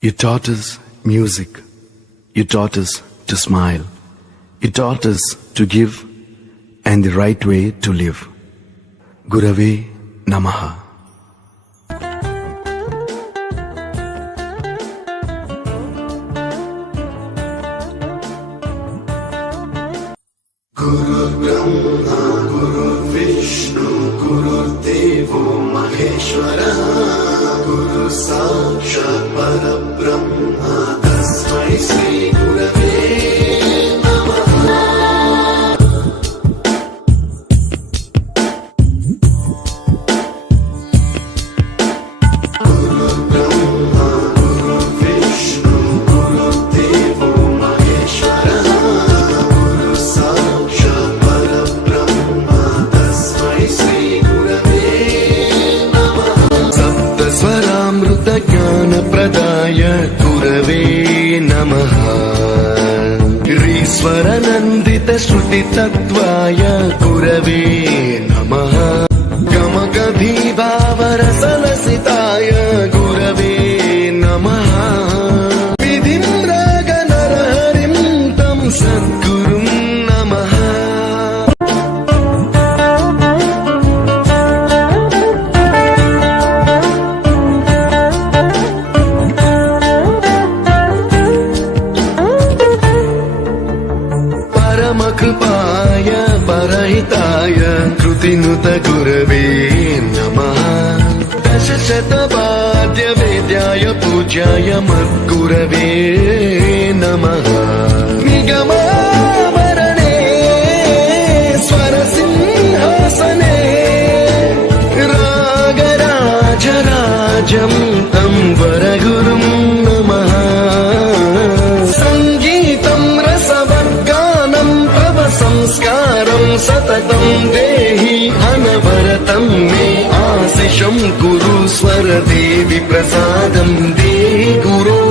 You taught us music. You taught us to smile. You taught us to give and the right way to live. Gurave Namaha. Guru Brahma, Guru Vishnu, Guru Devo Maheshwara, Guru Sakshat Parabrahma, Tasmai Shri Gurave Namaha. Guru Brahma, Guru Vishnu, Guru Devo Maheshwara, Guru Sakshat Parabrahma, Tasmai Shri Gurave Namaha. Sapta Swaramruta Jnana Pradaya Gurave Namaha. Swaranandita Shruti Tattvaya Gurave Namaha. Gamakadhi Bhavarasalasitaya Gurave Namaha. Vidhim Raga Naraharim Tam Sadgurum Namaha. Paramakrupaya Parahitaya Krutinuta Gurave Namaha. Dashatabadya Vedyaya Pujaya Madgurave Namaha. Nigama Varane Swarasinhasane Ragaraja Rajam Tam Varagurum Namaha. Sangeetam Rasavarganam Tava Samskaram Satatam Dehi Anavaratam Me Asisham Guru Swara Devi Prasadam De Guru.